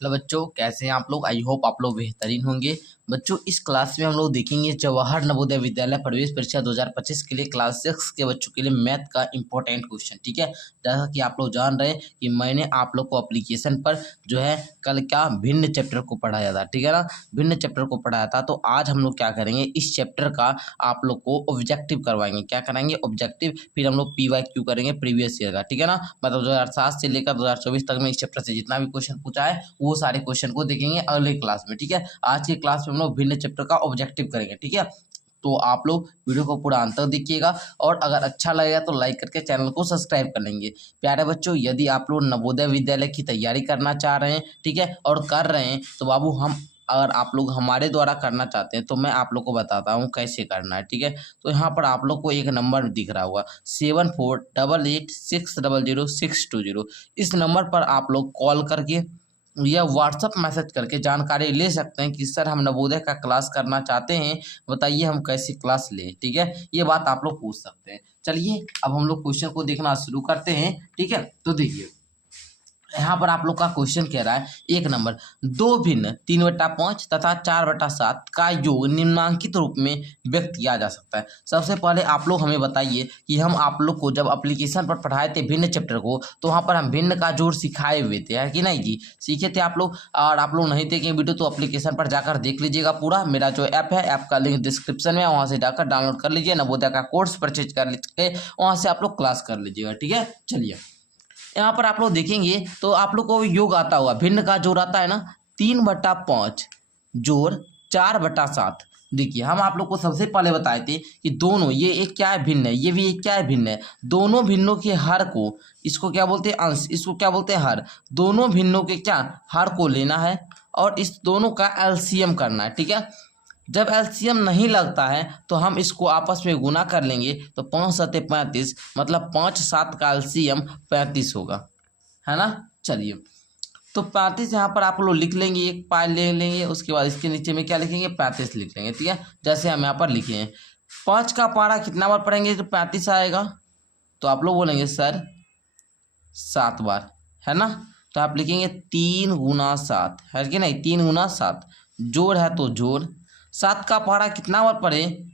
Hello बच्चों, कैसे हैं आप लोग। आई होप आप लोग बेहतरीन होंगे। बच्चों, इस क्लास में हम लोग देखेंगे जवाहर नवोदय विद्यालय प्रवेश परीक्षा 2025 के लिए क्लास 6 के बच्चों के लिए मैथ का इंपॉर्टेंट क्वेश्चन। ठीक है, जैसा कि आप लोग जान रहे हैं कि मैंने आप लोग को एप्लीकेशन पर जो है कल क्या भिन्न चैप्टर को पढ़ाया था। ठीक है ना, भिन्न चैप्टर को पढ़ाया था। तो आज हम लोग क्या करेंगे, इस चैप्टर का आप लोग को ऑब्जेक्टिव करवाएंगे। क्या कराएंगे? ऑब्जेक्टिव। फिर हम लोग PYQ करेंगे प्रीवियस ईयर का। ठीक है ना, मतलब 2007 से लेकर 2024 तक में इस चैप्टर से जितना भी क्वेश्चन पूछा है वो सारे क्वेश्चन को देखेंगे अगले क्लास में। ठीक है, आज की क्लास में हम लोग भिन्न चैप्टर का ऑब्जेक्टिव करेंगे। ठीक है, तो आप लोग वीडियो को पूरा अंत तक देखिएगा और अगर अच्छा लगेगा तो लाइक करके चैनल को सब्सक्राइब कर लेंगे। प्यारे बच्चों, यदि आप लोग नवोदय विद्यालय की तैयारी करना चाह रहे हैं, ठीक है, और कर रहे हैं, तो बाबू हम अगर आप लोग हमारे द्वारा करना चाहते हैं तो मैं आप लोग को बताता हूँ कैसे करना है। ठीक है, तो यहाँ पर आप लोग को एक नंबर दिख रहा होगा 7488600620। इस नंबर पर आप लोग कॉल करके या व्हाट्सअप मैसेज करके जानकारी ले सकते हैं कि सर हम नवोदय का क्लास करना चाहते हैं, बताइए हम कैसी क्लास लें। ठीक है, ये बात आप लोग पूछ सकते हैं। चलिए अब हम लोग क्वेश्चन को देखना शुरू करते हैं। ठीक है, तो देखिए यहाँ पर आप लोग का क्वेश्चन कह रहा है एक नंबर, दो भिन्न 3/5 तथा 4/7 का योग निम्नांकित रूप में व्यक्त किया जा सकता है। सबसे पहले आप लोग हमें बताइए कि हम आप लोग को जब एप्लीकेशन पर पढ़ाए थे भिन्न चैप्टर को, तो वहाँ पर हम भिन्न का जोड़ सिखाए हुए थे, है कि नहीं जी? सीखे थे आप लोग। और आप लोग नहीं देखें वीडियो तो एप्लीकेशन पर जाकर देख लीजिएगा पूरा। मेरा जो ऐप है, ऐप का लिंक डिस्क्रिप्शन में, वहाँ से जाकर डाउनलोड कर लीजिए, नवोदय का कोर्स परचेज कर लीजिए, वहाँ से आप लोग क्लास कर लीजिएगा। ठीक है, चलिए यहाँ पर आप लोग देखेंगे तो आप लोग को योग आता हुआ भिन्न का जोड़ आता है ना 3/5 जोड़ 4/7। देखिए हम आप लोग को सबसे पहले बताए थे कि दोनों, ये एक क्या है, भिन्न है, ये भी एक क्या है, भिन्न है। दोनों भिन्नों के हर को, इसको क्या बोलते हैं, अंश, इसको क्या बोलते हैं, हर। दोनों भिन्नों के क्या हर को लेना है और इस दोनों का LCM करना है। ठीक है, जब LCM नहीं लगता है तो हम इसको आपस में गुना कर लेंगे, तो 5 7 35, मतलब 5 7 का LCM 35 होगा, है ना। चलिए तो 35 यहाँ पर आप लोग लिख लेंगे, एक पाई ले लेंगे, उसके बाद इसके नीचे में क्या लिखेंगे, 35 लिख लेंगे। ठीक है, जैसे हम यहाँ पर लिखे हैं 5 का पारा कितना बार पढ़ेंगे तो 35 आएगा, तो आप लोग बोलेंगे सर 7 बार, है ना। तो आप लिखेंगे 3 गुना 7, है कि नहीं, 3 गुना 7। जोड़ है तो जोड़, 7 का पहाड़ा कितना बार पढ़े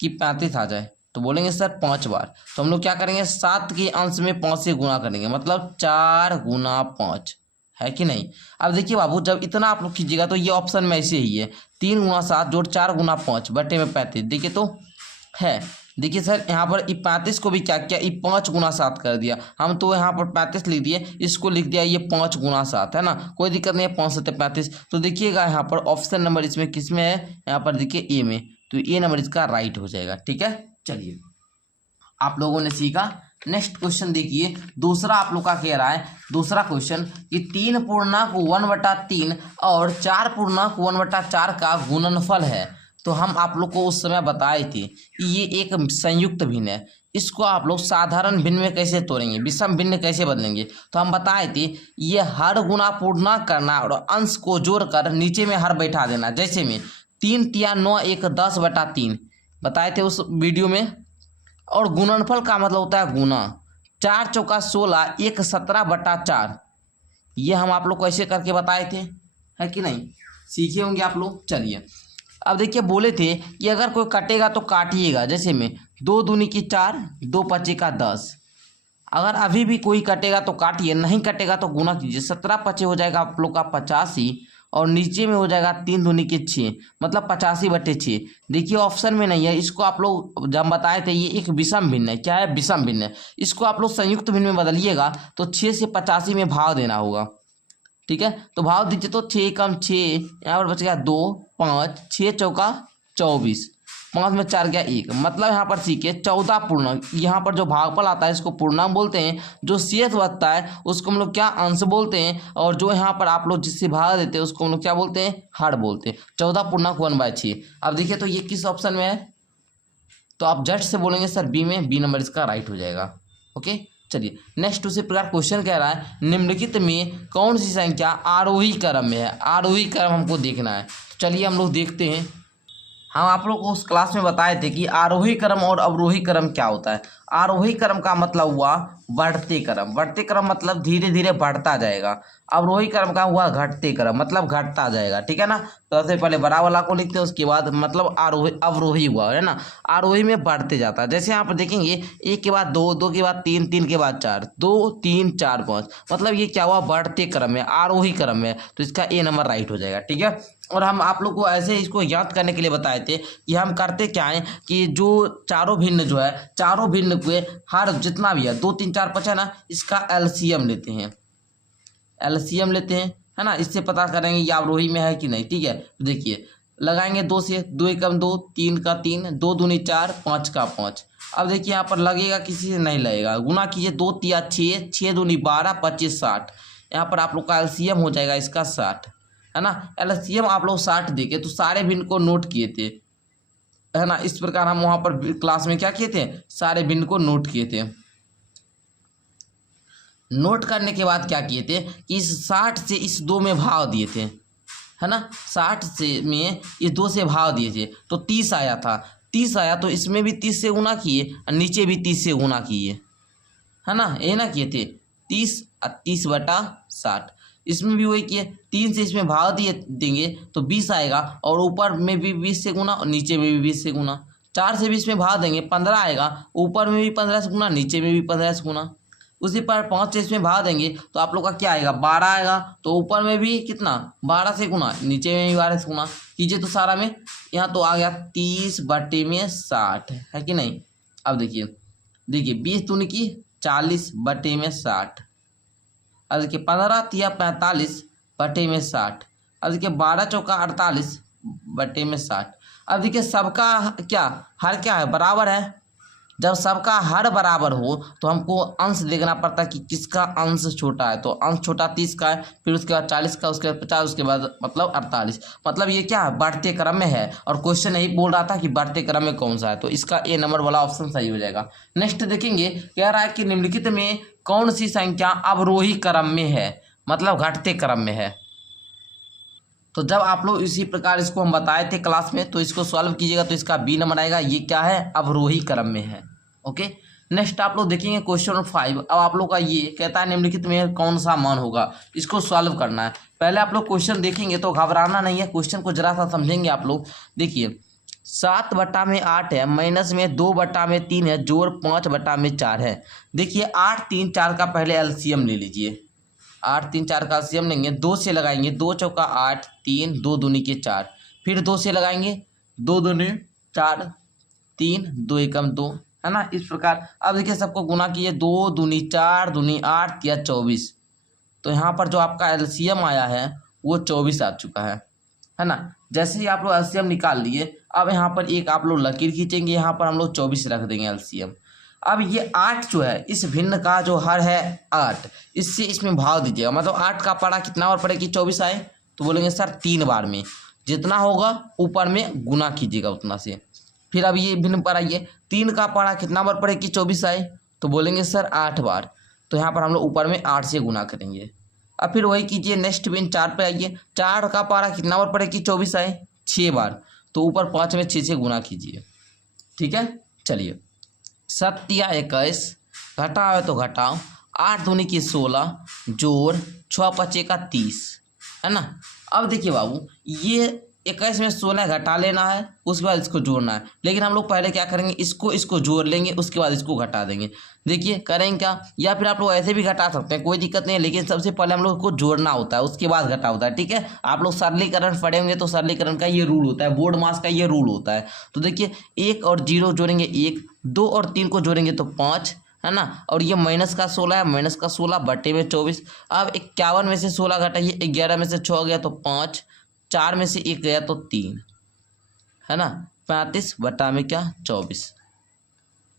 कि 35 आ जाए, तो बोलेंगे सर 5 बार। तो हम लोग क्या करेंगे, 7 के अंश में 5 से गुना करेंगे, मतलब 4 गुना 5, है कि नहीं। अब देखिए बाबू, जब इतना आप लोग कीजिएगा तो ये ऑप्शन में ऐसे ही है, 3 गुना 7 जोड़ 4 गुना 5 बटे में 35। देखिए तो है, देखिए सर यहाँ पर 35 को भी क्या किया, 5 गुना 7 कर दिया। हम तो यहाँ पर 35 लिख दिए, इसको लिख दिया ये 5 गुना 7, है ना, कोई दिक्कत नहीं है, 5 7 35। तो देखिएगा यहाँ पर ऑप्शन नंबर इसमें किस में है, यहाँ पर देखिए ए में, तो ए नंबर इसका राइट हो जाएगा। ठीक है, चलिए आप लोगों ने सीखा। नेक्स्ट क्वेश्चन देखिए, दूसरा आप लोग का कह रहा है, दूसरा क्वेश्चन कि 3/1/3 और 4/1/4 का गुणनफल है। तो हम आप लोग को उस समय बताए थे कि ये एक संयुक्त भिन्न है, इसको आप लोग साधारण भिन्न में कैसे तोड़ेंगे, विषम भिन्न कैसे बदलेंगे। तो हम बताए थे ये हर गुना पूर्णांक करना और अंश को जोड़कर नीचे में हर बैठा देना। जैसे में 3 तिया 9 1 10/3 बताए थे उस वीडियो में। और गुणनफल का मतलब होता है गुना, 4 चौका 16 1 17/4, ये हम आप लोग को ऐसे करके बताए थे, है कि नहीं, सीखे होंगे आप लोग। चलिए अब देखिए बोले थे कि अगर कोई कटेगा तो काटिएगा। जैसे में 2 दूनी की 4 2 5 का 10, अगर अभी भी कोई कटेगा तो काटिए, नहीं कटेगा तो गुना कीजिए। 17 5 हो जाएगा आप लोग का 85 और नीचे में हो जाएगा 3 दूनी की 6, मतलब 85/6। देखिए ऑप्शन में नहीं है, इसको आप लोग जब बताए थे ये एक विषम भिन्न है। क्या है, विषम भिन्न है। इसको आप लोग संयुक्त भिन्न में बदलिएगा तो 6 से 85 में भाव देना होगा। ठीक है, तो भाव दीजिए तो 6 कम 6, यहाँ पर बच गया 2 5 6 चौका 24, 5 में 4 गया 1, मतलब यहाँ पर सीखे 14 पूर्णांक। यहाँ पर जो भागफल आता है इसको पूर्णांक बोलते हैं, जो शेष बचता है उसको हम लोग क्या, अंश बोलते हैं, और जो यहाँ पर आप लोग जिससे भाग देते हैं उसको हम लोग क्या बोलते हैं, हर बोलते हैं। 14 पूर्णांक 1/6। अब देखिए तो ये किस ऑप्शन में है, तो आप जस्ट से बोलेंगे सर बी में, बी नंबर इसका राइट हो जाएगा। ओके, चलिए नेक्स्ट उसी प्रकार क्वेश्चन कह रहा है, निम्नलिखित में कौन सी संख्या आरोही क्रम में है। आरोही क्रम हमको देखना है, तो चलिए हम लोग देखते हैं। हम आप लोग को उस क्लास में बताए थे कि आरोही क्रम और अवरोही क्रम क्या होता है। आरोही क्रम का मतलब हुआ बढ़ते क्रम, बढ़ते क्रम मतलब धीरे धीरे बढ़ता जाएगा। अवरोही क्रम का हुआ घटते क्रम मतलब घटता जाएगा, ठीक है ना। तो सबसे पहले बड़ा वाला को लिखते हैं, उसके बाद मतलब आरोही अवरोही हुआ है ना, आरोही में बढ़ते जाता है। जैसे यहाँ पर देखेंगे एक के बाद दो, दो के बाद तीन, तीन के बाद चार, दो तीन चार पाँच, मतलब ये क्या हुआ बढ़ते क्रम में, आरोही क्रम में, तो इसका ए नंबर राइट हो जाएगा, ठीक है। और हम आप लोग को ऐसे इसको याद करने के लिए बताए थे कि हम करते क्या है कि जो चारों भिन्न जो है, चारों भिन्न के हर जितना भी है 2 3 4 5 है ना, इसका एलसीएम लेते हैं, एलसीएम लेते हैं, है ना। इससे पता करेंगे ये अवरोही में है कि नहीं, ठीक है। तो देखिए लगाएंगे 2 से, 2 एकम 2, 3 का 3, 2 दूनी 4, 5 का 5। अब देखिए यहाँ पर लगेगा, किसी से नहीं लगेगा, गुना कीजिए 2 तिया 6, 6 दूनी 12, 25 60। यहाँ पर आप लोग का एलसीएम हो जाएगा इसका 60, है ना। एलसीएम आप लोग 60 देके तो सारे भिन्न को नोट किए थे, है ना। इस प्रकार हम वहां पर क्लास में क्या किए थे, सारे भिन्न को नोट किए थे। नोट करने के बाद क्या किए थे कि इस 60 से इस 2 में भाग दिए थे, है ना। 60 से में इस 2 से भाग दिए थे तो 30 आया था, 30 आया तो इसमें भी 30 से गुना किए और नीचे भी 30 से गुना किए, है ना। ये ना किए थे 30 और 30/60, इसमें भी वही किए, 3 से इसमें भाग दिए देंगे तो 20 आएगा, और ऊपर में भी 20 से गुना और नीचे में भी 20 से गुना। 4 से भी इसमें भाग देंगे 15 आएगा, ऊपर में भी 15 से गुना, नीचे में भी 15 से गुना। उसी पर 5 से इसमें भाग देंगे तो आप लोग का क्या आएगा 12 आएगा, तो ऊपर में भी कितना 12 से गुना, नीचे में भी 12 से गुना कीजिए तो सारा में यहाँ तो आ गया 30/60, है कि नहीं। अब देखिए, देखिए 20 दूनी की 40/60, अब देखिए 15 तिया 45/60, अब देखिए 12 चौका 48/60। अब देखिए सबका क्या हर क्या है बराबर है, जब सबका हर बराबर हो तो हमको अंश देखना पड़ता है कि किसका अंश छोटा है, तो अंश छोटा 30 का है, फिर उसके बाद 40 का, उसके बाद 50, उसके बाद मतलब 48, मतलब ये क्या है बढ़ते क्रम में है। और क्वेश्चन यही बोल रहा था कि बढ़ते क्रम में कौन सा है, तो इसका ए नंबर वाला ऑप्शन सही हो जाएगा। नेक्स्ट देखेंगे, कह रहा है कि निम्नलिखित में कौन सी संख्या अवरोही क्रम में है, मतलब घटते क्रम में है। तो जब आप लोग इसी प्रकार इसको हम बताए थे क्लास में, तो इसको सॉल्व कीजिएगा तो इसका बी नंबर आएगा। ये क्या है अवरोही क्रम में है, ओके। नेक्स्ट आप लोग देखेंगे क्वेश्चन नंबर 5। अब आप लोग का ये कहता है निम्नलिखित में कौन सा मान होगा, इसको सॉल्व करना है। पहले आप लोग क्वेश्चन देखेंगे तो घबराना नहीं है, क्वेश्चन को जरा सा समझेंगे आप लोग। देखिए 7/8 है, माइनस में 2/3 है, जोड़ 5/4 है। देखिए 8 3 4 का पहले एलसीएम ले लीजिए, 8 3 4 का एलसीएम लेंगे, 2 से लगाएंगे, 2 चौका 8, 3, 2 दूनी के 4, फिर 2 से लगाएंगे, 2 दूनी 4, 3, 2 एकम 2, है ना। इस प्रकार अब देखिए सबको गुना किए, 2 दूनी 4, दूनी 8 या 24, तो यहाँ पर जो आपका एलसीएम आया है वो 24 आ चुका है ना। जैसे ही आप लोग एलसीएम निकाल लिए, अब यहाँ पर एक आप लोग लकीर खींचेंगे, यहाँ पर हम लोग 24 रख देंगे एलसीएम। अब ये 8 जो है इस भिन्न का जो हर है 8, इससे इसमें भाग दीजिएगा, मतलब 8 का पड़ा कितना बार पड़े कि 24 आए, तो बोलेंगे सर 3 बार में, जितना होगा ऊपर में गुना कीजिएगा उतना से। फिर अब ये भिन्न पर आइए, 3 का पड़ा कितना बार पड़े कि 24 आए, तो बोलेंगे सर 8 बार, तो यहाँ पर हम लोग ऊपर में 8 से गुना करेंगे। अब फिर वही कीजिए, नेक्स्ट भिन्न 4 पे आइए, 4 का पड़ा कितना बार पड़े कि 24 आए, 6 बार, तो ऊपर 5 में 6 से गुना कीजिए, ठीक है। चलिए 7 या 21, घटाओ है तो घटाओ, 8 दूनी की 16, जोड़ 6 5 का 30, है ना। अब देखिए बाबू, ये 21 में 16 घटा लेना है, उसके बाद इसको जोड़ना है, लेकिन हम लोग पहले क्या करेंगे, इसको जोड़ लेंगे, उसके बाद इसको घटा देंगे। देखिए करेंगे क्या, या फिर आप लोग ऐसे भी घटा सकते हैं, कोई दिक्कत नहीं है, लेकिन सबसे पहले हम लोग को जोड़ना होता है, उसके बाद घटा होता है, ठीक है। आप लोग सरलीकरण पढ़े होंगे तो सरलीकरण का ये रूल होता है, बोर्ड मास का ये रूल होता है। तो देखिए 1 और 0 जोड़ेंगे 1, 2 और 3 को जोड़ेंगे तो 5, है ना। और ये माइनस का 16 है, माइनस का 16 बटे में 24। अब 51 में से 16 घटाइए, 11 में से 6 गया तो 5, 4 में से 1 गया तो 3, है ना। 35 बटा में क्या 24,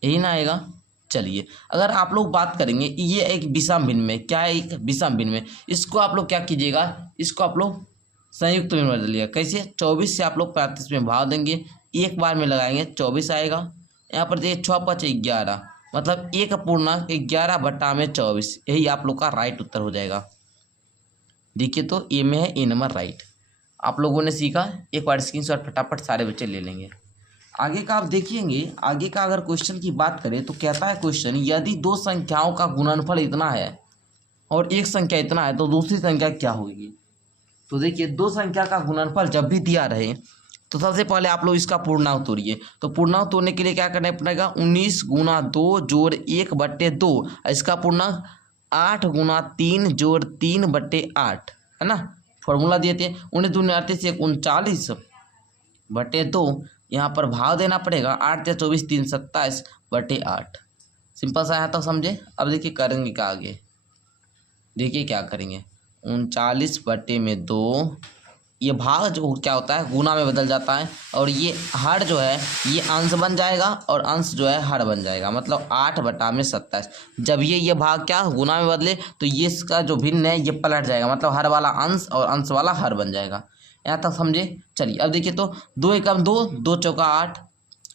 यही ना आएगा। चलिए अगर आप लोग बात करेंगे, ये एक विषम भिन्न में, क्या है एक विषम भिन्न में, इसको आप लोग क्या कीजिएगा, इसको आप लोग संयुक्त में बदलिएगा। कैसे, 24 से आप लोग 35 में भाग देंगे, एक बार में लगाएंगे 24 आएगा। यहाँ पर देखिए 6 5 11, मतलब 1/11 बटा में 24, यही आप लोग का राइट उत्तर हो जाएगा। देखिए तो ए में है ए नंबर राइट। आप लोगों ने सीखा, एक बार स्क्रीनशॉट फटाफट सारे बच्चे ले लेंगे। आगे का आप देखिएंगे, आगे का अगर क्वेश्चन की बात करें तो कहता है क्वेश्चन, यदि दो संख्याओं का गुणनफल इतना है और एक संख्या इतना है तो दूसरी संख्या क्या होगी। तो देखिए दो संख्या का गुणनफल जब भी दिया रहे तो सबसे पहले आप लोग इसका पूर्णांक तोड़िए। तो पूर्णांक तोड़ने के लिए क्या करना पड़ेगा, 19 गुना 2 जोड़ 1/2, इसका पूर्णांक 8 गुना 3 जोड़ 3/8 है ना। फॉर्मूला दिए थे 19 दूनी 38 से 39/2, यहाँ पर भाव देना पड़ेगा 8 या 24 3 27/8। सिंपल सा है तो समझे। अब देखिए करेंगे क्या आगे, देखिए क्या करेंगे, 39/2, ये भाग जो क्या होता है गुना में बदल जाता है, और ये हर जो है ये अंश बन जाएगा और अंश जो है हर बन जाएगा, मतलब 8/27। जब ये भाग क्या गुना में बदले तो ये इसका जो भिन्न है ये पलट जाएगा, मतलब हर वाला अंश और अंश वाला हर बन जाएगा। यहाँ तक समझे। चलिए अब देखिए, तो 2 एकम 2, 2 चौका 8,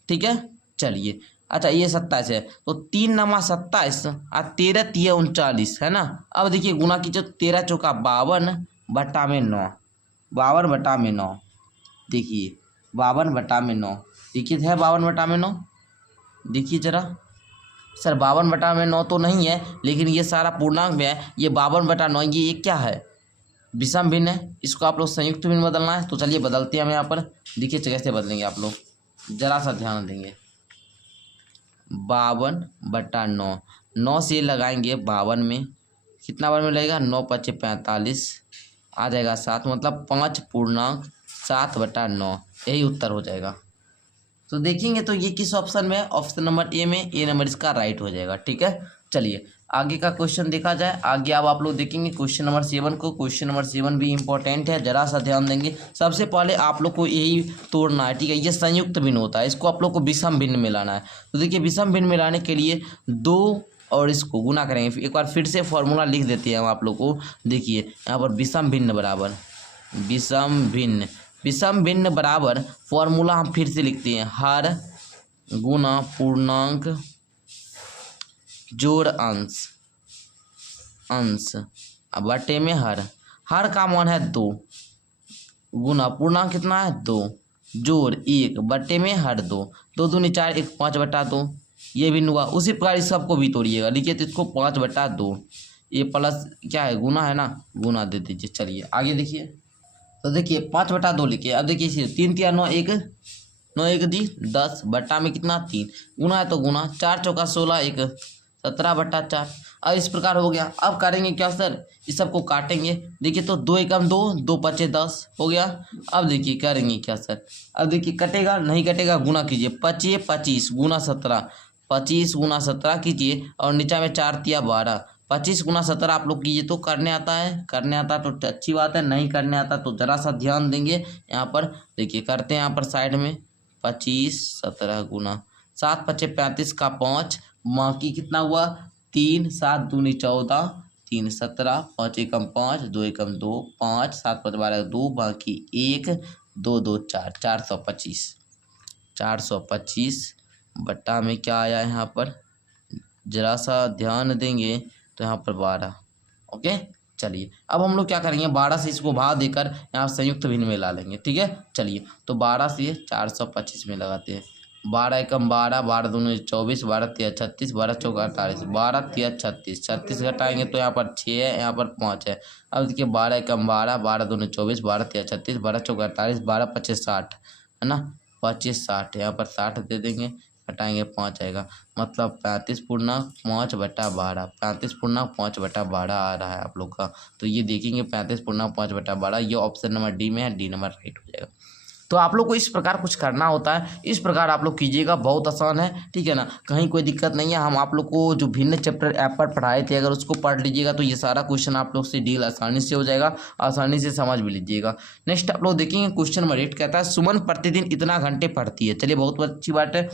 ठीक है। चलिए अच्छा ये 27 है, तो 3 नमा 27 और 13 तिया 39 है ना। अब देखिए गुना कीजिए, 13 चौका 52/9, 52/9, देखिए 52/9, देखिए है 52/9, देखिए जरा सर 52/9 तो नहीं है, लेकिन ये सारा पूर्णांक में है, ये 52/9, ये क्या है विषम भिन्न है, इसको आप लोग संयुक्त भिन्न बदलना है। तो चलिए बदलते हैं हम यहाँ पर, देखिए कैसे बदलेंगे आप लोग, जरा सा ध्यान देंगे। 52/9, 9 से लगाएंगे 52 में, कितना बार में लगेगा 9 × 5 = 45, आ जाएगा 7, मतलब 5.7/9, यही उत्तर हो जाएगा। तो देखेंगे तो ये किस ऑप्शन में है, ऑप्शन नंबर ए में, ए नंबर इसका राइट हो जाएगा, ठीक है। चलिए आगे का क्वेश्चन देखा जाए। आगे अब आप लोग देखेंगे क्वेश्चन नंबर 7 को। क्वेश्चन नंबर 7 भी इंपॉर्टेंट है, जरा सा ध्यान देंगे। सबसे पहले आप लोग को यही तोड़ना है, ठीक है। ये संयुक्त भिन्न होता है, इसको आप लोग को विषम भिन्न में लाना है। तो देखिए विषम भिन्न में लाने के लिए 2 और इसको गुना करेंगे। एक बार फिर से फॉर्मूला लिख देते हैं हम आप लोग को। देखिए यहाँ पर विषम भिन्न बराबर विषम भिन्न, विषम भिन्न बराबर फॉर्मूला हम फिर से लिखते हैं, हर गुना पूर्णांक जोड़ अंश, अंश बटे में हर, हर का मान है 2 गुना पूर्णांक कितना है 2 जोड़ 1 बटे में हर 2, 2 दूनी 4, 1 5/2, ये भी हुआ। उसी प्रकार इस सबको भी तोड़िएगा, लिखिए तो इसको 5/2, ये प्लस क्या है गुना है ना, गुना दे दीजिए। चलिए आगे देखिए, तो देखिए 5/2 लिखिए। अब देखिए इसे 3 × 9 1, 9 1 दी 10, बट्टा में कितना 3, गुना है तो गुना, 4 चौका 16, 1 17/4। अब इस प्रकार हो गया। अब करेंगे क्या सर, इस सबको काटेंगे। देखिए तो 2 एकम 2, 2 × 10 हो गया। अब देखिए करेंगे क्या सर, अब देखिए कटेगा नहीं कटेगा, गुना कीजिए, 25 25 गुना 17, 25 गुना 17 कीजिए, और नीचा में 4 × 12, 25 गुना 17 आप लोग कीजिए। तो करने आता है, करने आता तो अच्छी बात है, नहीं करने आता तो जरा सा ध्यान देंगे। यहाँ पर देखिए करते हैं, यहाँ पर साइड में 25 17 गुना 7 × 5 = 35 का 5, बाकी कितना हुआ 3, 7 दूनी 14, 3 17, 5 एकम 5, 2 एकम 2, 5 7 5 12 2, बाकी 1 2 2 4, 425, 425 बट्टा में क्या आया यहाँ पर, जरा सा ध्यान देंगे तो यहाँ पर 12। ओके चलिए अब हम लोग क्या करेंगे, 12 से इसको भाग देकर यहाँ संयुक्त भिन्न में ला लेंगे, ठीक है। चलिए तो 12 से 425 में लगाते हैं, 12 एकम 12, 12 दूनी 24, 12 × 36, 12 चौका 48, 12 × 36, 36 घटाएंगे तो यहाँ पर 6 है, यहाँ पर 5 है। अब देखिए 12 एकम 12, 12 दूनी 24, 12 × 36, 12 चौका 48, 12 × 25 60 है ना, 25 60, यहाँ पर 60 दे देंगे, हटाएंगे 5 आएगा, मतलब 35/5/12, 35/5/12 आ रहा है आप लोग का। तो ये देखेंगे 35/5/12, ये ऑप्शन नंबर डी में है, डी नंबर राइट हो जाएगा। तो आप लोग को इस प्रकार कुछ करना होता है, इस प्रकार आप लोग कीजिएगा, बहुत आसान है, ठीक है ना, कहीं कोई दिक्कत नहीं है। हम आप लोग को जो भिन्न चैप्टर ऐप पर पढ़ाए थे, अगर उसको पढ़ लीजिएगा तो ये सारा क्वेश्चन आप लोग से डील आसानी से हो जाएगा, आसानी से समझ भी लीजिएगा। नेक्स्ट आप लोग देखेंगे क्वेश्चन नंबर 8 कहता है, सुमन प्रतिदिन इतना घंटे पढ़ती है। चलिए बहुत अच्छी बात है,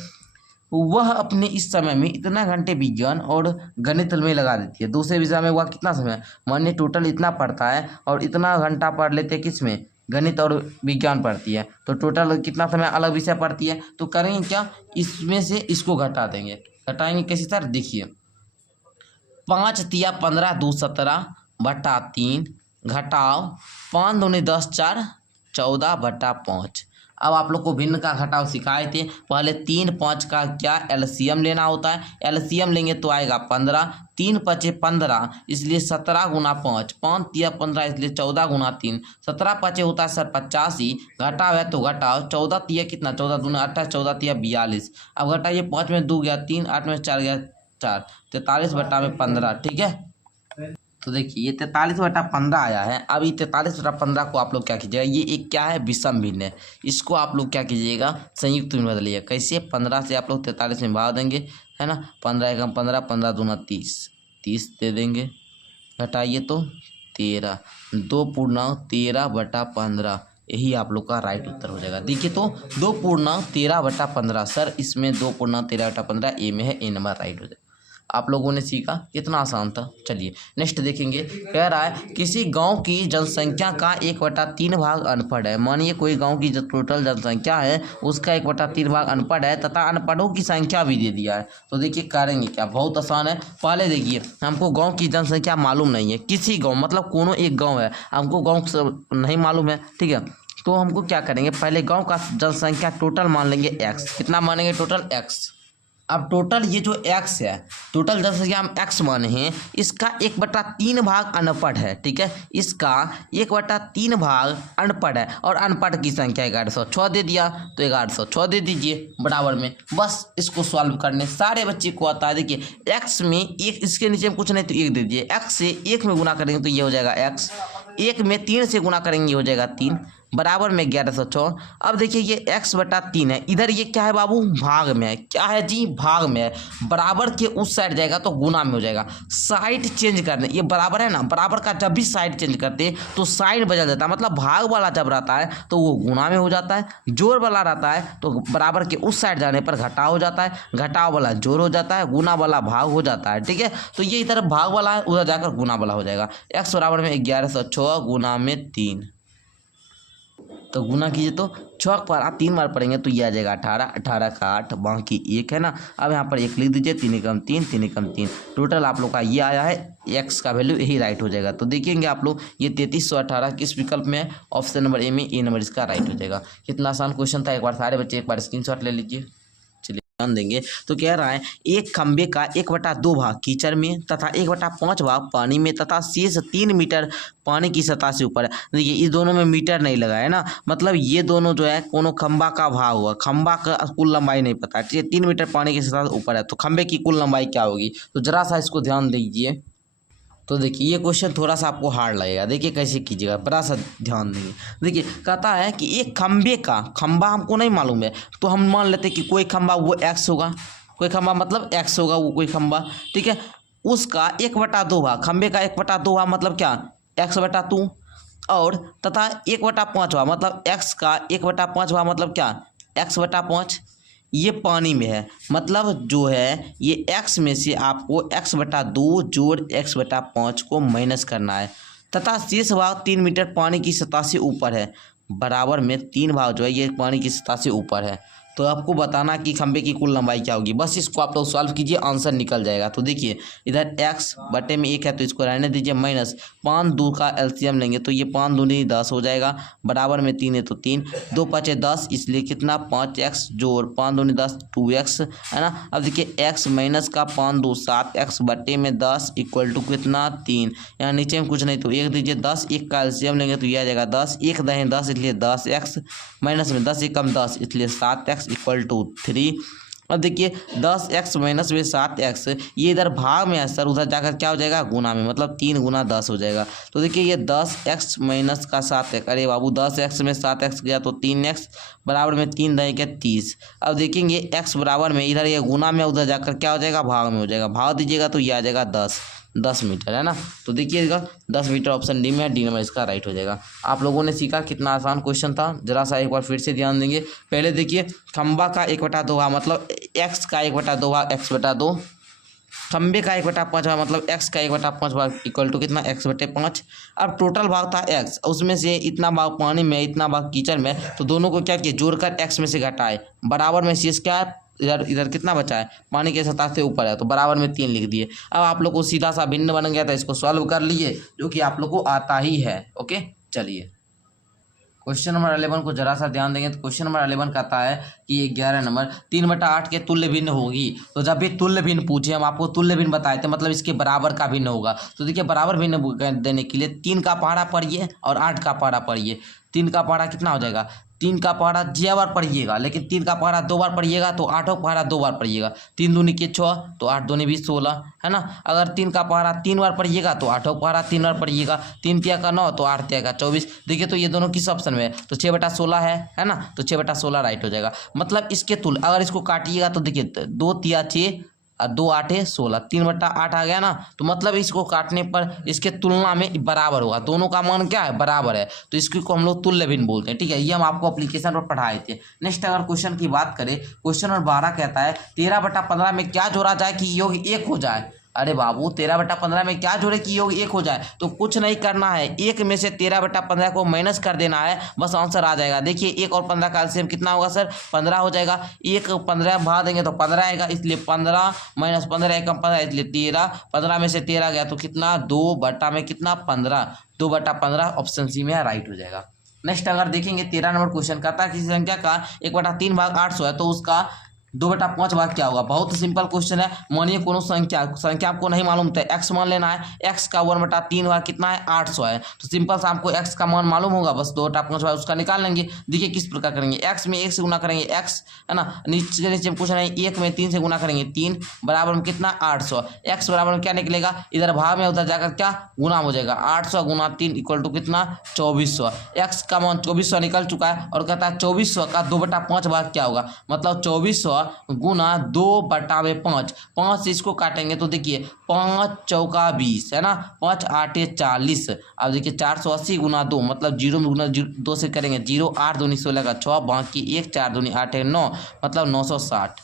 वह अपने इस समय में इतना घंटे विज्ञान और गणित में लगा देती है। दूसरे विषय में वह कितना समय, मानिए टोटल इतना पढ़ता है और इतना घंटा पढ़ लेते हैं, किस में, गणित और विज्ञान पढ़ती है, तो टोटल कितना समय अलग विषय पढ़ती है। तो करेंगे क्या, इसमें से इसको घटा देंगे, घटाएंगे कैसे सर, देखिए 5 × 15 2 17/3 घटाओ 5 दूनी 10 4 14/5। अब आप लोग को भिन्न का घटाव सिखाए थे। पहले 3 5 का क्या एलसीएम लेना होता है। एलसीएम लेंगे तो आएगा 15, 3 5 15, इसलिए 17 गुना 5, 5 3 15, इसलिए 14 गुना 3, 17 5 होता है सर 85, घटाव है तो घटाओ, 14 3 कितना, 14 दूना 28, 14 3 42। अब घटाइए, 5 में 2 गया 3, 8 में 4 गया 4, 43/15। ठीक है, तो देखिए ये 43/15 आया है। अब ये 43/15 को आप लोग क्या कीजिएगा, ये एक क्या है, विषम भिन्न है, इसको आप लोग क्या कीजिएगा, संयुक्त में बदलिएगा। कैसे, 15 से आप लोग 43 में भाग देंगे, है ना, 15 एकम 15, 15 दूना 30, 30 दे देंगे, घटाइए तो 13, 2.13/15, यही आप लोग का राइट उत्तर हो जाएगा। देखिए तो 2.13/15 सर, इसमें 2.13/15 ए में है, ए नंबर राइट हो जाएगा। आप लोगों ने सीखा, कितना आसान था। चलिए नेक्स्ट देखेंगे, कह रहा है किसी गांव की जनसंख्या का 1/3 भाग अनपढ़ है। मानिए कोई गांव की जो टोटल जनसंख्या है उसका 1/3 भाग अनपढ़ है तथा अनपढ़ों की संख्या भी दे दिया है। तो देखिए करेंगे क्या, बहुत आसान है। पहले देखिए हमको गाँव की जनसंख्या मालूम नहीं है, किसी गाँव मतलब कोनो एक गाँव है, हमको गाँव नहीं मालूम है, ठीक है, तो हमको क्या करेंगे, पहले गाँव का जनसंख्या टोटल मान लेंगे x, कितना मानेंगे टोटल x। अब टोटल ये जो x है, टोटल जनसंख्या हम x माने हैं, इसका 1/3 भाग अनपढ़ है, ठीक है, इसका 1/3 भाग अनपढ़ है और अनपढ़ की संख्या 1106 दे दिया, तो 1106 दे दीजिए बराबर में। बस इसको सॉल्व करने सारे बच्चे को आता है। देखिए x में एक, इसके नीचे में कुछ नहीं तो 1 दे दीजिए, x से 1 में गुना करेंगे तो ये हो जाएगा x, 1 में 3 से गुना करेंगे ये हो जाएगा 3, बराबर में 1106। अब देखिए ये x/3 है, इधर ये क्या है बाबू, भाग में है, क्या है जी, भाग में है, बराबर के उस साइड जाएगा तो गुना में हो जाएगा। साइड चेंज करने, ये बराबर है ना, बराबर का जब भी साइड चेंज करते तो साइड बदल जाता है, मतलब भाग वाला जब रहता है तो वो गुना में हो जाता है, जोड़ वाला रहता है तो बराबर के उस साइड जाने पर घटाव हो जाता है, घटाव वाला जोड़ हो जाता है, गुना वाला भाग हो जाता है, ठीक है। तो ये इधर भाग वाला है, उधर जाकर गुना वाला हो जाएगा। x बराबर में 1106 गुना में 3, तो गुना कीजिए तो 6 पर आप 3 बार पढ़ेंगे तो ये आ जाएगा 18, 18 का 8, बाकी 1 है ना। अब यहाँ पर 1 लिख दीजिए, 3 एकम 3, 3 एकम 3, टोटल आप लोग का ये आया है, x का वैल्यू यही राइट हो जाएगा। तो देखेंगे आप लोग ये 3318 किस विकल्प में है, ऑप्शन नंबर ए में, ए नंबर इसका राइट हो जाएगा। कितना आसान क्वेश्चन था, एक बार सारे बच्चे एक बार स्क्रीनशॉट ले लीजिए। ध्यान देंगे तो कह रहा है एक खंबे का 1/2 भाग कीचड़ में तथा 1/5 भाग पानी में तथा शेष 3 मीटर पानी की सतह से ऊपर है। देखिए इस दोनों में मीटर नहीं लगा है ना, मतलब ये दोनों जो है कोनो खंबा का भाग हुआ, खंबा का कुल लंबाई नहीं पता है, ठीक है, 3 मीटर पानी की सतह से ऊपर है, तो खंबे की कुल लंबाई क्या होगी, तो जरा सा इसको ध्यान दीजिए। तो देखिए ये क्वेश्चन थोड़ा सा आपको हार्ड लगेगा, देखिए कैसे कीजिएगा, बड़ा सा ध्यान देंगे। देखिए कहता है कि एक खंबे का, खंबा हमको नहीं मालूम है तो हम मान लेते हैं कि कोई खंबा वो x होगा, कोई खंबा मतलब x होगा वो कोई खंबा, ठीक है, उसका 1/2 भाग, खंबे का 1/2 भाग मतलब क्या, x/2, और तथा 1/5 भाग मतलब x का 1/5 भाग मतलब क्या, x/5, ये पानी में है, मतलब जो है ये x में से आपको x/2 जोड़ x/5 को माइनस करना है तथा शेष भाग 3 मीटर पानी की सतह से ऊपर है, बराबर में 3 भाग जो है ये पानी की सतह से ऊपर है। तो आपको बताना कि खंबे की कुल लंबाई क्या होगी, बस इसको आप लोग सॉल्व कीजिए, आंसर निकल जाएगा। तो देखिए इधर x बटे में 1 है तो इसको रहने दीजिए, माइनस 5 2 का एलसीएम लेंगे तो ये 5 दूनी 10 हो जाएगा, बराबर में 3 है तो 3, 2 5 10, इसलिए कितना 5x जोड़ 5 दूनी 10 2x है ना। अब देखिए x माइनस का 5 2 7x बटे में 10 इक्वल टू कितना 3, यहाँ नीचे में कुछ नहीं तो 1 दीजिए, 10 1 का एलसीएम लेंगे तो ये आ जाएगा 10, 1 दहें 10 इसलिए 10x, माइनस में 10 एकम 10 इसलिए 7x इक्वल टू 3। अब देखिए 10x माइनस में 7x, ये इधर भाग में है सर, उधर जाकर क्या हो जाएगा गुना में, मतलब 3 गुना 10 हो जाएगा। तो देखिए ये 10x माइनस का 7x, अरे बाबू 10x में 7x गया तो 3x, बराबर में 3 दही के 30। अब देखेंगे x बराबर में, इधर ये गुना में उधर जाकर क्या हो जाएगा भाग में हो जाएगा, भाग दीजिएगा तो ये आ जाएगा 10 मीटर है ना। तो देखिएगा 10 मीटर ऑप्शन डी में है, डी नंबर इसका राइट हो जाएगा। आप लोगों ने सीखा, कितना आसान क्वेश्चन था, जरा सा एक बार फिर से ध्यान देंगे। पहले देखिए खंबा का 1/2 भाग मतलब x का 1/2 भाग x/2, खंबे का 1/5 भाग मतलब x का 1/5 भाग इक्वल टू कितना x/5। अब टोटल भाग था x, उसमें से इतना भाग पानी में इतना भाग कीचड़ में, तो दोनों को क्या किया जोड़कर x में से घटाए, बराबर में शेष क्या है, इधर कितना बचा है, पानी के सतह से ऊपर है तो बराबर में 3 लिख दिए। अब आप लोग को सीधा सा भिन्न बन गया था, इसको सॉल्व कर लिए जो कि आप लोग को आता ही है। ओके चलिए क्वेश्चन नंबर 11 को जरा सा ध्यान देंगे तो क्वेश्चन नंबर 11 कहता है कि 11 नंबर 3/8 के तुल्य भिन्न होगी। तो जब भी तुल्य भिन्न पूछे, हम आपको तुल्य भिन्न बताए थे, मतलब इसके बराबर का भिन्न होगा। तो देखिए बराबर भिन्न देने के लिए 3 का पहाड़ा पढ़िए और 8 का पहाड़ा पढ़िए। 3 का पहाड़ा कितना हो जाएगा, 3 का पहाड़ा 6 बार पढ़िएगा, लेकिन 3 का पहाड़ा 2 बार पढ़िएगा तो 8 का पहाड़ा 2 बार पढ़िएगा। 3 दूनी के 6 तो 8 दूनी 20 16 है ना। अगर 3 का पहाड़ा 3 बार पढ़िएगा तो 8 का पहाड़ा 3 बार पढ़िएगा। 3 तिया का 9 तो 8 तिया का 24। देखिए तो ये दोनों किस ऑप्शन में है, तो 6/16 है ना। तो 6/16 राइट हो जाएगा। मतलब इसके तुल अगर इसको काटिएगा तो देखिए 2 तिया 6 और 2 8 16, 3/8 आ गया ना। तो मतलब इसको काटने पर इसके तुलना में बराबर होगा, दोनों का मान क्या है, बराबर है। तो इसको हम लोग तुल्य भिन्न बोलते हैं, ठीक है। ये हम आपको एप्लीकेशन पर पढ़ाए थे। नेक्स्ट अगर क्वेश्चन की बात करें, क्वेश्चन नंबर 12 कहता है 13/15 में क्या जोड़ा जाए कि योग 1 हो जाए। अरे बाबू 13/15 में क्या जोड़े कि योग 1 हो जाए। तो कुछ नहीं करना है, 1 में से 13/15 को माइनस कर देना है, बस आंसर आ जाएगा। देखिए 1 और 15 का एलसीएम कितना होगा सर, 15 हो जाएगा। 1 15 भाग देंगे तो 15 आएगा, इसलिए 15 माइनस 15 एकम 15, इसलिए 13। 15 में से 13 गया तो कितना, 2 में कितना 15, 2/15 ऑप्शन सी में राइट हो जाएगा। नेक्स्ट अगर देखेंगे 13 नंबर क्वेश्चन कहता है किसी संख्या का 1/3 भाग 800 है तो उसका 2/5 भाग क्या होगा। बहुत सिंपल क्वेश्चन है। मानिए कोनो संख्या आपको नहीं मालूम तो एक्स मान लेना है। एक्स का 1/3 भाग कितना है, 800 है। तो सिंपल से आपको एक्स का मान मालूम होगा, बस 2/5 भाग उसका निकाल लेंगे। देखिए किस प्रकार करेंगे, एक्स में 1 से गुना करेंगे एक्स है ना, नीचे नीचे पूछ रहे हैं 1 में 3 से गुना करेंगे 3 बराबर में कितना 800। एक्स बराबर में क्या निकलेगा, इधर भाग में उधर जाकर क्या गुना हो जाएगा, 800 गुना 3 इक्वल टू कितना 2400। एक्स का मान 2400 निकल चुका है और कहता है 2400 का 2/5 भाग क्या होगा। मतलब 2400 गुना 2/5, 5 से इसको काटेंगे तो देखिए 5 चौका 20 है ना, 5 8 40। अब देखिए 480 गुना 2 मतलब 0 में गुना 2 से करेंगे 0, 8 दूनी 16 का 6 बाकी 1, 4 दूनी 8 है 9 मतलब 960।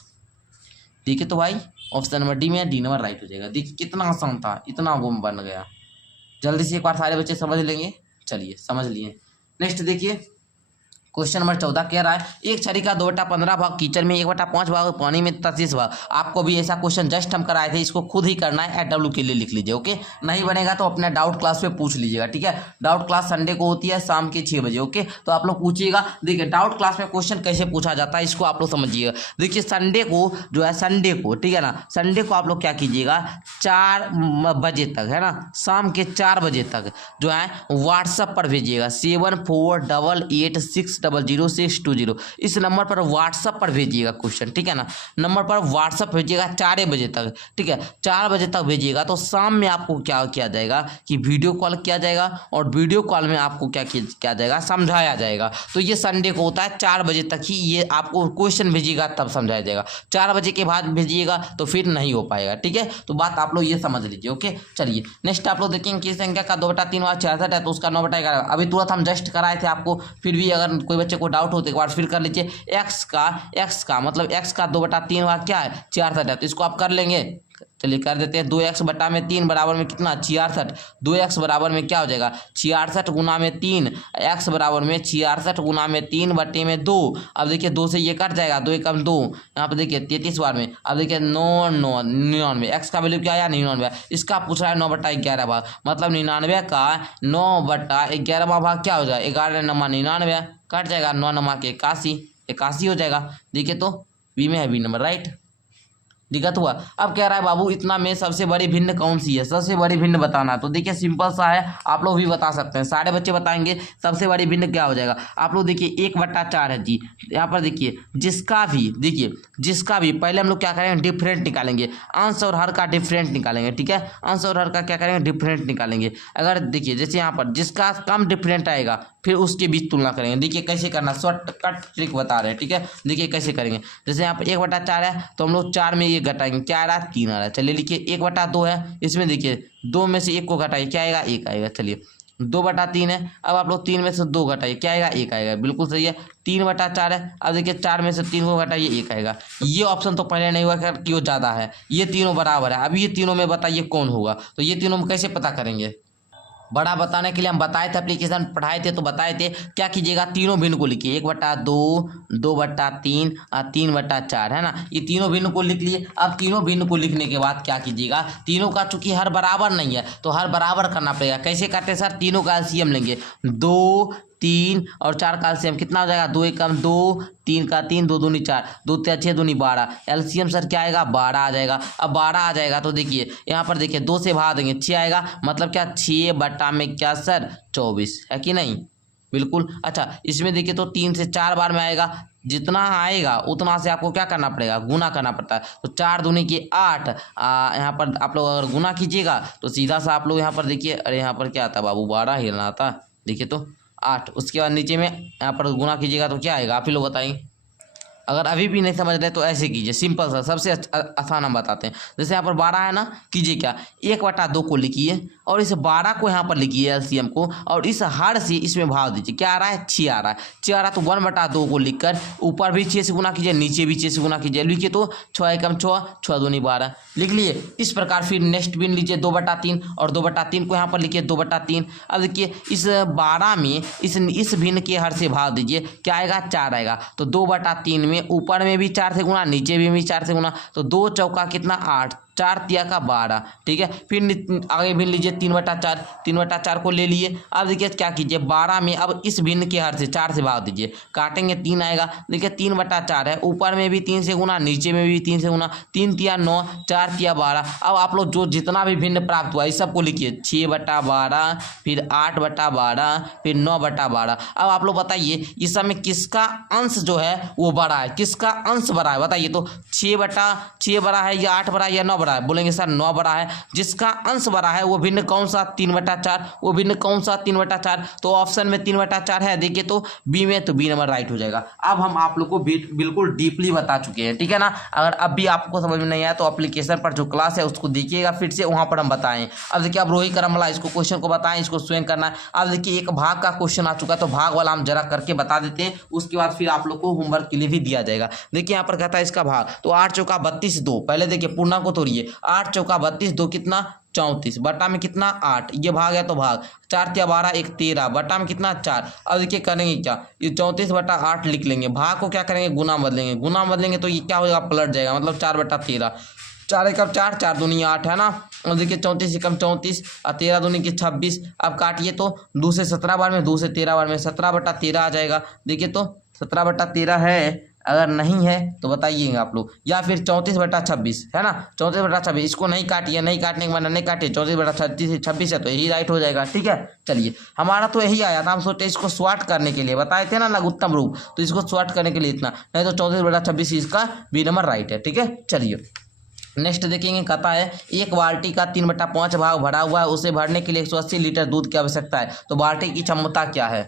ठीक है तो भाई ऑप्शन नंबर डी में डी नंबर राइट हो जाएगा। देखिए कितना आसान था, इतना गुम बन गया। जल्दी से एक बार सारे बच्चे समझ लेंगे। चलिए समझ लिए। नेक्स्ट देखिए क्वेश्चन नंबर 14 कह रहा है एक छड़ी का 2/15 भाग कीचड़ में, 1/5 भाग पानी में, 33 भाग। आपको भी ऐसा क्वेश्चन जस्ट हम कराए थे, इसको खुद ही करना है, एडब्ल्यू के लिए लिख लीजिए। ओके नहीं बनेगा तो अपने डाउट क्लास पे पूछ लीजिएगा, ठीक है। डाउट क्लास संडे को होती है शाम के 6 बजे। ओके तो आप लोग पूछिएगा। देखिए डाउट क्लास में क्वेश्चन कैसे पूछा जाता है इसको आप लोग समझिएगा। देखिए संडे को जो है, संडे को ठीक है ना, संडे को आप लोग क्या कीजिएगा 4 बजे तक है ना, शाम के 4 बजे तक जो है व्हाट्सएप पर भेजिएगा 7488600620। इस नंबर पर व्हाट्सएप पर भेजिएगा क्वेश्चन, ठीक है ना। नंबर पर व्हाट्सएप भेजिएगा 4 बजे तक, ठीक है। 4 बजे तक भेजिएगा तो शाम में आपको क्या किया जाएगा कि वीडियो कॉल किया जाएगा और वीडियो कॉल में आपको क्या किया जाएगा, समझाया जाएगा। तो ये संडे को होता है 4 बजे तक ही ये आपको क्वेश्चन भेजिएगा तब समझाया जाएगा। 4 बजे के बाद भेजिएगा तो फिर नहीं हो पाएगा, ठीक है। तो बात आप लोग ये समझ लीजिए। ओके चलिए नेक्स्ट आप लोग देखेंगे किस संख्या का 2/3 भाग 66 है तो उसका 9/11। अभी तुरंत हम जस्ट कराए थे आपको, फिर भी अगर कोई बच्चे को डाउट हो तो एक बार फिर कर लीजिए। एक्स का मतलब एक्स का 2/3 भाग क्या है 66 है, तो इसको आप कर लेंगे। चलिए कर देते हैं। 2x बटा में 3 बराबर में कितना 66। 2x बराबर में क्या हो जाएगा 66 गुना में 3, x बराबर में 66 गुना में 3 बटे में 2। अब देखिए 2 से ये कट जाएगा, 2 एकम 2, यहाँ पे देखिए 33 बार में। अब देखिए 9 9 99, x का वैल्यू क्या आया 99। इसका पूछ रहा है 9/11 भाग, मतलब 99 का 9/11 भाग क्या हो जाएगा 11 नमा 99 कट जाएगा, 9 नमा के 81 हो जाएगा। देखिए तो बी में है बी नंबर राइट। दिक्कत हुआ। अब कह रहा है बाबू इतना में सबसे बड़ी भिन्न कौन सी है, सबसे बड़ी भिन्न बताना। तो देखिए सिंपल सा है, आप लोग भी बता सकते हैं, सारे बच्चे बताएंगे। सबसे बड़ी भिन्न क्या हो जाएगा, आप लोग देखिए 1/4 है जी। यहाँ पर देखिए जिसका भी पहले हम लोग क्या करेंगे डिफरेंट निकालेंगे, अंश और हर का डिफरेंट निकालेंगे, ठीक है। अंश और हर का क्या करेंगे डिफरेंट निकालेंगे। अगर देखिए जैसे यहाँ पर जिसका कम डिफरेंट आएगा फिर उसके बीच तुलना करेंगे। देखिए कैसे करना, शॉर्टकट ट्रिक बता रहे हैं, ठीक है। देखिए कैसे करेंगे, जैसे यहाँ पर 1/4 है तो हम लोग 4 में 1 घटाएंगे, क्या आ रहा है 3 आ रहा है। चलिए लिखिए 1/2 है, इसमें देखिए 2 में से 1 को घटाइए, क्या आएगा 1 आएगा। चलिए 2/3 है, अब आप लोग 3 में से 2 घटाइए, क्या आएगा 1 आएगा, बिल्कुल सही है। 3/4 है, अब देखिए 4 में से 3 को घटाइए 1 आएगा। ये ऑप्शन तो पहले नहीं हुआ कि वो ज़्यादा है, ये तीनों बराबर है। अब ये तीनों में बताइए कौन होगा, तो ये तीनों में कैसे पता करेंगे। बड़ा बताने के लिए हम बताए थे, एप्लीकेशन पढ़ाए थे तो बताए थे क्या कीजिएगा तीनों भिन्न को लिखिए 1/2, 2/3 और 3/4 है ना। ये तीनों भिन्न को लिख लिए। अब तीनों भिन्न को लिखने के बाद क्या कीजिएगा, तीनों का चूंकि हर बराबर नहीं है तो हर बराबर करना पड़ेगा। कैसे करते हैं सर, तीनों का एलसीएम लेंगे, 2 3 और 4 का एलसीएम कितना हो जाएगा, 2 एकम 2, 3 का 3, 2 दूनी 4, 2 तिया 6 दूनी 12, एलसीएम सर क्या आएगा, 12 आ जाएगा। अब 12 आ जाएगा तो देखिए यहाँ पर देखिए 2 से भाग देंगे 6 आएगा, मतलब क्या 6 बटा में क्या सर 24, है कि नहीं, बिल्कुल। अच्छा इसमें देखिए तो 3 से 4 बार में आएगा, जितना आएगा उतना से आपको क्या करना पड़ेगा, गुना करना पड़ता है। तो 4 दूनी की 8, यहाँ पर आप लोग अगर गुना कीजिएगा तो सीधा सा आप लोग यहाँ पर देखिए, अरे यहाँ पर क्या आता बाबू, 12 ही ना आता, देखिए तो 8, उसके बाद नीचे में यहाँ पर गुना कीजिएगा तो क्या आएगा, आप ही लोग बताएंगे। अगर अभी भी नहीं समझ रहे तो ऐसे कीजिए, सिंपल सा, सबसे आसान हम बताते हैं। जैसे यहाँ पर 12 है ना, कीजिए क्या, 1/2 को लिखिए और इस 12 को यहाँ पर लिखिए एलसीएम को, और इस हर से इसमें भाग दीजिए, क्या आ रहा है 6 आ रहा है, 6 आ रहा है तो 1/2 को लिखकर ऊपर भी 6 से गुना कीजिए, नीचे भी 6 से गुना कीजिए, लिखिए तो 6 एकम 6, 6 दूनी 12, लिख लिए। इस प्रकार फिर नेक्स्ट भिन्न लीजिए 2/3 और 2/3 को यहाँ पर लिखिए 2/3। अब देखिए इस 12 में इस भिन्न के हर से भाग दीजिए, क्या आएगा 4 आएगा, तो 2/3 में ऊपर में भी 4 से गुना, नीचे भी 4 से गुना, तो 2 चौका कितना 8, 4 तिया का 12, ठीक है। फिर आगे भिन्न लीजिए 3/4, 3/4 को ले लिए। अब देखिए क्या कीजिए, 12 में अब इस भिन्न के हर से 4 से भाग दीजिए, काटेंगे 3 आएगा, देखिए 3/4 है, ऊपर में भी 3 से गुना, नीचे में भी 3 से गुना, 3 तिया 9, 4 तिया 12। अब आप लोग जो जितना भी भिन्न प्राप्त हुआ इस सबको लिखिए, 6/12, फिर 8/12, फिर 9/12। अब आप लोग बताइए इस सब में किसका अंश जो है वो बड़ा है, किसका अंश बड़ा है, बताइए तो 6/6 बड़ा है या 8 बड़ा है या 9 बड़ा है, बोलेंगे सर 9 बड़ा है। जिसका अंश बड़ा है वो भिन्न कौन सा, 3/4, वो भिन्न कौन सा 3/4, तो ऑप्शन में 3/4 है, देखिए तो बी में, तो बी नंबर राइट हो जाएगा। अब हम आप लोग को बिल्कुल डीपली बता चुके हैं, ठीक है ना। अगर अब भी आपको समझ में नहीं आया तो एप्लीकेशन पर जो क्लास है उसको देखिएगा फिर से, वहां पर हम बताएं। अब देखिए अब रोही करमला इसको क्वेश्चन को बताएं, इसको स्वयं करना है। अब देखिए एक भाग का क्वेश्चन आ चुका है, तो भाग वाला हम जरा करके बता देते हैं, उसके बाद फिर आप लोग को होमवर्क के लिए भी दिया जाएगा। देखिए यहाँ पर कहता है इसका भाग, तो 8 चौका 32 2, पहले देखिए पूर्णा को तोड़िए, 8 चौका 32 2 कितना 34, बटा में कितना 8, ये भाग है तो भाग, 4 तिया 12 1 13, बटा में कितना 4। अब देखिए करेंगे क्या, ये 34/8 लिख लेंगे, भाग को क्या करेंगे गुना बदलेंगे, गुना बदलेंगे तो ये क्या होगा पलट जाएगा, मतलब 4/13, 4 एकम 4, 4 दूनी 8 है ना। और देखिए 34 एकम 34 और 13 दूनी की 26। अब काटिए तो 2 से 17 बार में, 2 से 13 बार में 17/13 आ जाएगा। देखिए तो 17/13 है, अगर नहीं है तो बताइएगा आप लोग, या फिर 34/26 है ना, 34/26, इसको नहीं काटिए, नहीं काटने के बाद नहीं काटिए, 34/26 है तो यही राइट हो जाएगा, ठीक है। चलिए हमारा तो यही आया था, हम सोचे इसको शॉर्ट करने के लिए बताए थे ना लघुत्तम रूप, तो इसको शॉर्ट करने के लिए इतना, नहीं तो 34/26 इसका बी नंबर राइट है, ठीक है। चलिए नेक्स्ट देखेंगे, कहता है एक बाल्टी का 3/5 भाग भरा हुआ है, उसे भरने के लिए 180 लीटर दूध की आवश्यकता है, तो बाल्टी की क्षमता क्या है,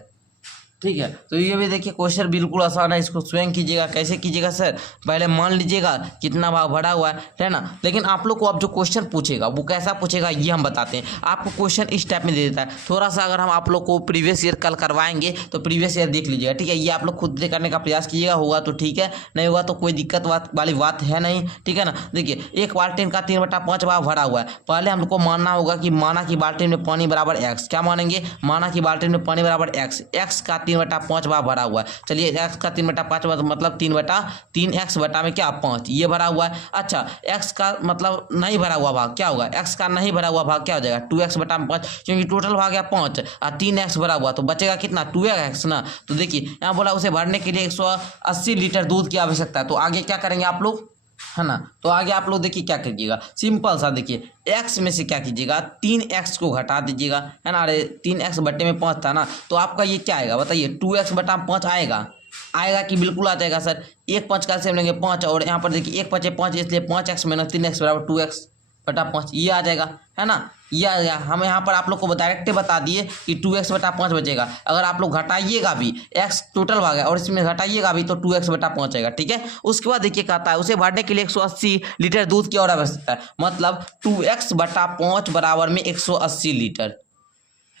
ठीक है। तो ये भी देखिए क्वेश्चन बिल्कुल आसान है, इसको स्वयं कीजिएगा। कैसे कीजिएगा सर, पहले मान लीजिएगा कितना भाग भरा हुआ है ना, लेकिन आप लोग को अब जो क्वेश्चन पूछेगा वो कैसा पूछेगा ये हम बताते हैं। आपको क्वेश्चन इस टाइप में दे देता है, थोड़ा सा अगर हम आप लोग को प्रीवियस ईयर कल करवाएंगे तो प्रीवियस ईयर देख लीजिएगा, ठीक है। ये आप लोग खुद से करने का प्रयास कीजिएगा, होगा तो ठीक है, नहीं होगा तो कोई दिक्कत वाली बात है नहीं, ठीक है ना। देखिए एक बाल्टी का 3/5 भाग भरा हुआ है, पहले हम लोग को मानना होगा कि माना की बाल्टी में पानी बराबर x, क्या मानेंगे, माना की बाल्टी में पानी बराबर x का 3/5 भाग भरा हुआ है। चलिए x का 3/5 मतलब 3/3x बटा में क्या 5, ये भरा हुआ है। अच्छा x का मतलब नहीं भरा हुआ भाग क्या होगा, x का नहीं भरा हुआ भाग क्या हो जाएगा 2x बटा में 5, क्योंकि टोटल भाग है 5 और 3x भरा हुआ, तो बचेगा कितना 2x ना। तो देखिए यहाँ बोला उसे भरने के लिए 180 लीटर दूध की आवश्यकता है, तो आगे क्या करेंगे आप लोग, है ना। तो आगे आप लोग देखिए क्या कीजिएगा, सिंपल सा देखिए x में से क्या कीजिएगा 3x को घटा दीजिएगा, है ना। अरे 3x बटे में 5 था ना, तो आपका ये क्या आएगा बताइए, 2x बटा 5 आएगा कि बिल्कुल आ जाएगा सर। 1 5 का से लेंगे 5, और यहाँ पर देखिए 1 5 5, इसलिए 5x - 3x बराबर 2x बटा 5, ये आ जाएगा, है ना। ये आ गया, हम यहाँ पर आप लोग को डायरेक्ट बता दिए कि 2x बटा 5 बचेगा। अगर आप लोग घटाइएगा भी, x टोटल भाग है और इसमें घटाइएगा भी तो 2x बटा 5 आएगा, ठीक है। उसके बाद देखिए कहता है उसे भरने के लिए 180 लीटर दूध की और आवश्यकता है, मतलब 2x बटा 5 बराबर में 180 लीटर,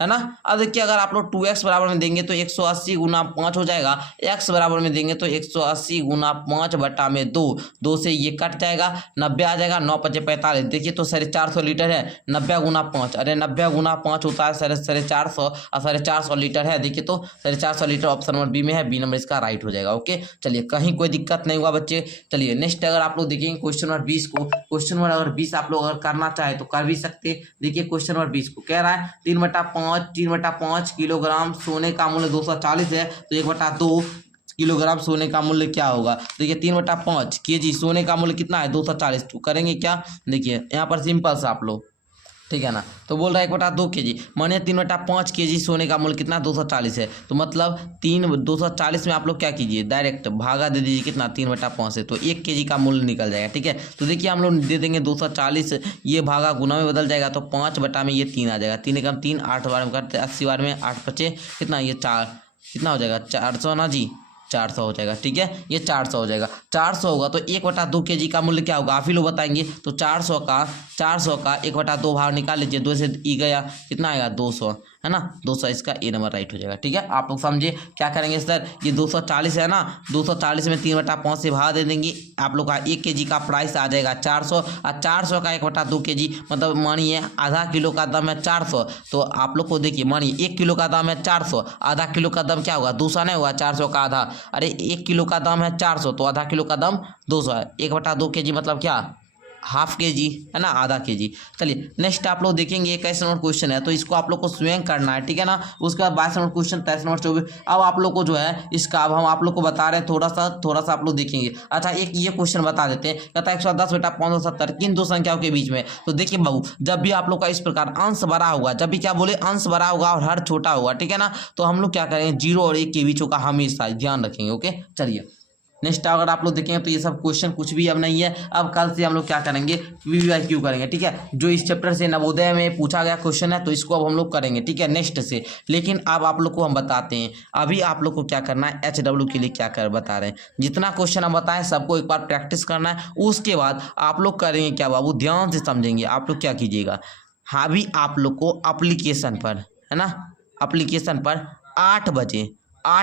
है ना। अब देखिए अगर आप लोग 2x बराबर में देंगे तो 180 गुना 5 हो जाएगा, x बराबर में देंगे तो 180 गुना 5 बटा में 2, 2 से ये कट जाएगा, 90 आ जाएगा, 9 5 45, देखिए तो 450 लीटर है, 90 गुना 5, अरे 90 गुना 5 होता है 450 और 450 लीटर है, देखिए तो 450 लीटर ऑप्शन नंबर बी में है, बी नंबर इसका राइट हो जाएगा। ओके चलिए कहीं कोई दिक्कत नहीं हुआ बच्चे। चलिए नेक्स्ट अगर आप लोग देखेंगे क्वेश्चन नंबर 20 को, क्वेश्चन नंबर अगर 20 आप लोग अगर करना चाहे तो कर भी सकते। देखिए क्वेश्चन नंबर 20 को कह रहा है 3/5 3/5 किलोग्राम सोने का मूल्य 240 है, तो 1/2 किलोग्राम सोने का मूल्य क्या होगा। देखिए 3/5 kg सोने का मूल्य कितना है 240, तो करेंगे क्या, देखिए यहाँ पर सिंपल सा आप लोग, ठीक है ना। तो बोल रहा है 1/2 kg, मानिए 3/5 kg सोने का मूल्य कितना 240 है, तो मतलब 240 में आप लोग क्या कीजिए, डायरेक्ट भागा दे दीजिए कितना 3/5 से, तो 1 kg का मूल्य निकल जाएगा। ठीक है, तो देखिए हम लोग दे देंगे 240, ये भागा गुना में बदल जाएगा, तो 5 बटा में ये 3 आ जाएगा, 3 एकम 3, 8 बार में करते 80 बार में 8 बचे कितना, ये 4 कितना हो जाएगा 400 ना जी, 400 हो जाएगा। ठीक है, ये 400 हो जाएगा। 400 होगा तो 1/2 kg का मूल्य क्या होगा, आप ही लोग बताएंगे। तो 400 का 1/2 भाग निकाल लीजिए, 2 से ई गया कितना आएगा 200, है ना, 200, इसका ए नंबर राइट हो जाएगा। ठीक है, आप लोग समझे क्या करेंगे सर, ये 240 है ना, 240 में 3/5 से भाग दे देंगे, आप लोग का 1 kg का प्राइस आ जाएगा 400, और 400 का 1/2 kg मतलब मानिए आधा किलो का दाम है 400, तो आप लोग को देखिए मानिए 1 किलो का दाम है 400, आधा किलो का दाम क्या होगा 200 नहीं हुआ, 400 का आधा, अरे 1 किलो का दाम है 400, तो आधा किलो का दाम 200 है, 1/2 kg मतलब क्या ½ kg, है ना, आधा kg। चलिए नेक्स्ट आप लोग देखेंगे 21 नंबर क्वेश्चन है, तो इसको आप लोग को स्वयं करना है। ठीक है ना, उसके बाद 22 नंबर क्वेश्चन, 23 नंबर 24। अब आप लोग को जो है इसका अब हम आप लोग को बता रहे हैं, थोड़ा सा आप लोग देखेंगे। अच्छा एक ये क्वेश्चन बता देते हैं, कहता है 110 बेटा 570 किन दो संख्याओं के बीच में। तो देखिए बाबू, जब भी आप लोग का इस प्रकार अंश बड़ा होगा, जब भी क्या बोले अंश बड़ा होगा और हर छोटा होगा, ठीक है ना, तो हम लोग क्या करेंगे 0 और 1 के बीच का हमेशा ध्यान रखेंगे। ओके चलिए नेक्स्ट अगर आप लोग देखेंगे तो ये सब क्वेश्चन कुछ भी अब नहीं है, अब कल से हम लोग क्या करेंगे VVIQ करेंगे। ठीक है, जो इस चैप्टर से नवोदय में पूछा गया क्वेश्चन है, तो इसको अब हम लोग करेंगे। ठीक है, नेक्स्ट से। लेकिन अब आप लोग को हम बताते हैं, अभी आप लोग को क्या करना है, HW के लिए क्या कर बता रहे हैं, जितना क्वेश्चन हम बताएं सबको एक बार प्रैक्टिस करना है। उसके बाद आप लोग करेंगे क्या बाबू, ध्यान से समझेंगे। आप लोग क्या कीजिएगा, हाँ भी आप लोग को एप्लीकेशन पर, है ना, एप्लीकेशन पर 8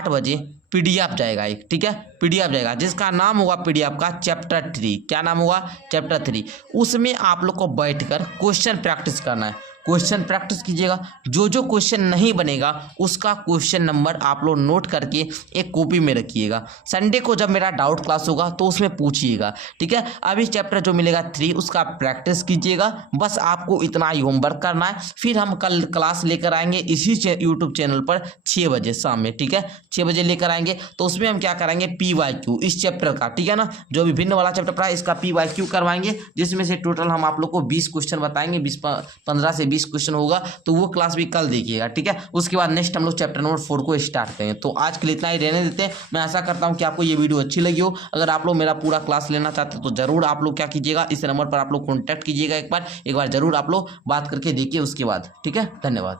बजे PDF जाएगा एक। ठीक है, PDF जाएगा जिसका नाम होगा PDF का चैप्टर 3। क्या नाम होगा, चैप्टर 3। उसमें आप लोग को बैठकर क्वेश्चन प्रैक्टिस करना है, क्वेश्चन प्रैक्टिस कीजिएगा। जो क्वेश्चन नहीं बनेगा उसका क्वेश्चन नंबर आप लोग नोट करके एक कॉपी में रखिएगा। संडे को जब मेरा डाउट क्लास होगा तो उसमें पूछिएगा। ठीक है, अभी चैप्टर जो मिलेगा 3 उसका प्रैक्टिस कीजिएगा, बस आपको इतना ही होमवर्क करना है। फिर हम कल क्लास लेकर आएंगे इसी यूट्यूब चैनल पर 6 बजे शाम में। ठीक है, 6 बजे लेकर आएंगे, तो उसमें हम क्या करेंगे PYQ इस चैप्टर का। ठीक है ना, जो भी भिन्न वाला चैप्टर है इसका PYQ करवाएंगे, जिसमें से टोटल हम आप लोग को 20 क्वेश्चन बताएंगे, 15 से 20 क्वेश्चन होगा, तो वो क्लास भी कल देखिएगा। ठीक है, उसके बाद नेक्स्ट हम लोग चैप्टर नंबर 4 को स्टार्ट करेंगे। तो आज के लिए इतना ही रहने देते हैं। मैं आशा करता हूं कि आपको ये वीडियो अच्छी लगी हो। अगर आप लोग मेरा पूरा क्लास लेना चाहते हो तो जरूर आप लोग क्या कीजिएगा, इस नंबर पर आप लोग कॉन्टैक्ट कीजिएगा, एक बार जरूर आप लोग बात करके देखिए उसके बाद। ठीक है, धन्यवाद।